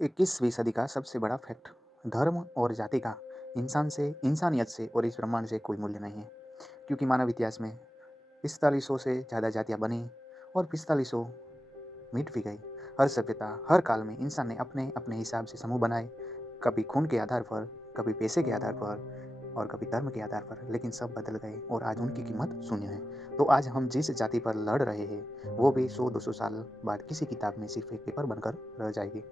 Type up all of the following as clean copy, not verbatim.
21वीं सदी का सबसे बड़ा फैक्ट, धर्म और जाति का इंसानियत से और इस ब्रह्मांड से कोई मूल्य नहीं है। क्योंकि मानव इतिहास में 4500 से ज़्यादा जातियाँ बनी और 4500 मिट भी गई। हर सभ्यता, हर काल में इंसान ने अपने अपने हिसाब से समूह बनाए, कभी खून के आधार पर, कभी पैसे के आधार पर और कभी धर्म के आधार पर, लेकिन सब बदल गए और आज उनकी कीमत शून्य है। तो आज हम जिस जाति पर लड़ रहे हैं वो भी 100-200 साल बाद किसी किताब में सिर्फ एक पेपर बनकर रह जाएगी।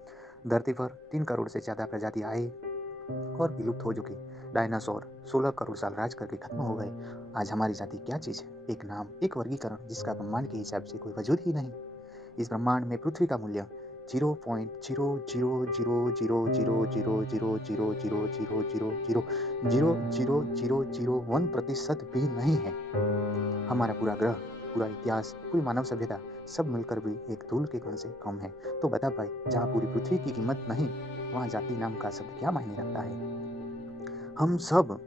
धरती पर 3 करोड़ से ज़्यादा प्रजातियां आई और विलुप्त हो चुकी। डायनासोर 16 करोड़ साल राज करके खत्म हो गए। आज हमारी जाति क्या चीज़ है? एक नाम, एक वर्गीकरण जिसका ब्रह्मांड के हिसाब से कोई वजूद ही नहीं। इस ब्रह्मांड में पृथ्वी का मूल्य 0.00000000000000001% भी नहीं है। हमारा पूरा ग्रह, पूरा इतिहास, पूरी मानव सभ्यता सब मिलकर भी एक धूल के कण से कम है। तो बता भाई, जहाँ पूरी पृथ्वी की कीमत नहीं, वहाँ जाति नाम का शब्द क्या मायने रखता है? हम सब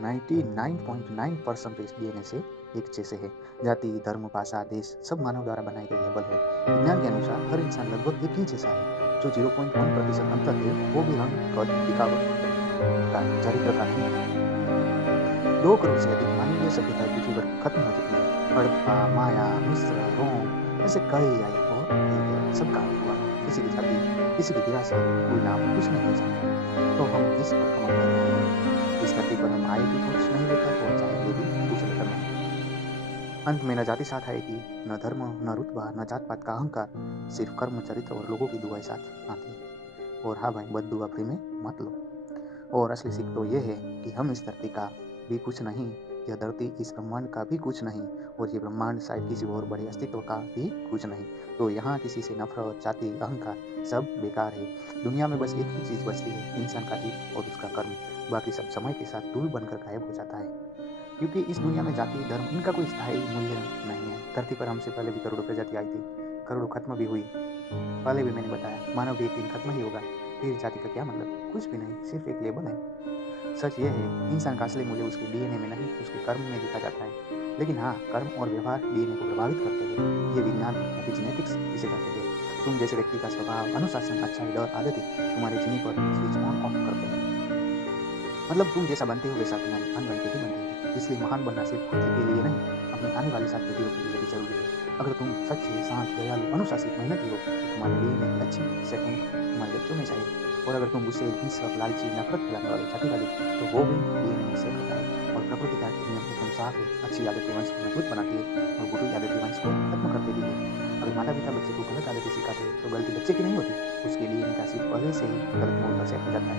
99.9% डीएनए से एक जैसे हैं। जाति, धर्म, भाषा, देश सब मानव द्वारा बनाए गए लेबल है। विज्ञान के अनुसार हर इंसान लगभग एक ही जैसा है। जो 0.1% अंतर है वो भी रंग, कद, दिखावट का है, चरित्र का नहीं। 2 करोड़ से अधिक मानवीय सभ्यताएं पृथ्वी पर खत्म हो चुकी है। हड़प्पा, माया, मिस्र, रोम ऐसे कई आई और एक है, सबका अंत हुआ। किसी की जाति, किसी की विरासत, कोई नाम कुछ नहीं हो सकता। तो हम इस पर कमल कर रहे हैं। इस धरती पर हम आए भी कुछ नहीं लेकर और जाएंगे भी कुछ लेकर नहीं। अंत में न जाति साथ आएगी, न धर्म, न रुतबा, न जात पात का अहंकार, सिर्फ कर्म, चरित्र और लोगों की दुआएं साथ आती है। और हाँ भाई, बद्दुआ फ्री में मत लो। और असली सीख तो ये है कि हम इस धरती का भी कुछ नहीं, यह धरती इस ब्रह्मांड का भी कुछ नहीं और ये ब्रह्मांड शायद किसी और बड़े अस्तित्व का भी कुछ नहीं। तो यहाँ किसी से नफरत, जाति, अहंकार सब बेकार है। दुनिया में बस एक ही चीज़ बचती है, इंसान का दिल और उसका कर्म। बाकी सब समय के साथ धूल बनकर गायब हो जाता है। क्योंकि इस दुनिया में जाति, धर्म इनका कोई स्थायी मूल्य नहीं है। धरती पर हमसे पहले भी करोड़ों प्रजाति आई थी, करोड़ों खत्म भी हुई। पहले भी मैंने बताया, मानव भी एक दिन खत्म ही होगा। फिर जाति का क्या मतलब? कुछ भी नहीं, सिर्फ एक लेबल है। सच ये है, इंसान का असली मूल्य उसके डीएनए में नहीं, उसके कर्म में दिखा जाता है। लेकिन हाँ, कर्म और व्यवहार डीएनए को प्रभावित करते हैं। ये विज्ञान एपिजेनेटिक्स इसे कहते हैं। तुम जैसे व्यक्ति का स्वभाव, अनुशासन, अच्छाई, डर, आदतें तुम्हारे जीनी पर स्विच ऑन ऑफ करते हैं। मतलब तुम जैसा बनते हो वैसा तुम्हारी अनबन ही बनती है। इसलिए महान बनना सिर्फ खुद के लिए नहीं, अपनी आने वाली 7 पीढ़ियों के लिए भी जरूरी है। अगर तुम सच्चे, शांत, दयालु, अनुशासित, मेहनती हो तो तुम्हारे डीएनए की अच्छी सेटिंग तुम्हारे बच्चों में चाहिए। और अगर तुम गुस्से, हिंसक, लालची, नफरत फैलाने वाले, जातिवादी, तो वो भी डीएनए में सेट होता है। और प्रकृति का नियम एकदम साफ है, अच्छी आदतें वंश को मजबूत बनाती है और बुरी आदतें वंश को खत्म कर देती है। अगर माता पिता बच्चे को गलत आदतें सिखाते हैं तो गलती बच्चे की नहीं होती, उसके डीएनए का सिर्फ पहले से ही गलत मोड़ पर सेट हो जाता है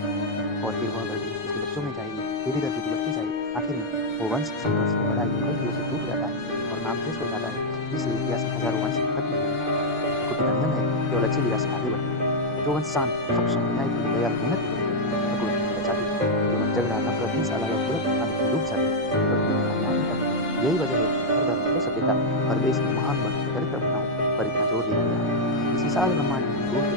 और फिर वह गलती उसके बच्चों में जाएगी, पीढ़ी दर पीढ़ी बढ़ती जाएगी। आखिर में वो वंश संघर्ष, लड़ाई, गलतियों से टूट जाता है और नाम शेष हो जाता है। इसलिए इतिहास में हजारों वंश खत्म हुए। प्रकृति का नियम है, केवल अच्छी विरासत आगे बढ़ती है। जो वंश शांत, सक्षम, न्यायप्रिय, दयालु, मेहनती होते हैं, प्रकृति उन्हें बचाती है। केवल झगड़ा, नफरत, हिंसा, लालच, गलत आदत में डूब जाते हैं, प्रकृति उन्हें कामयाब नहीं करती। यही वजह है कि हर धर्म, हर सभ्यता, हर देश में महान बनो, चरित्र बनाओ पर इतना जोर दिया गया है। इस विशाल ब्रह्मांड में धूल के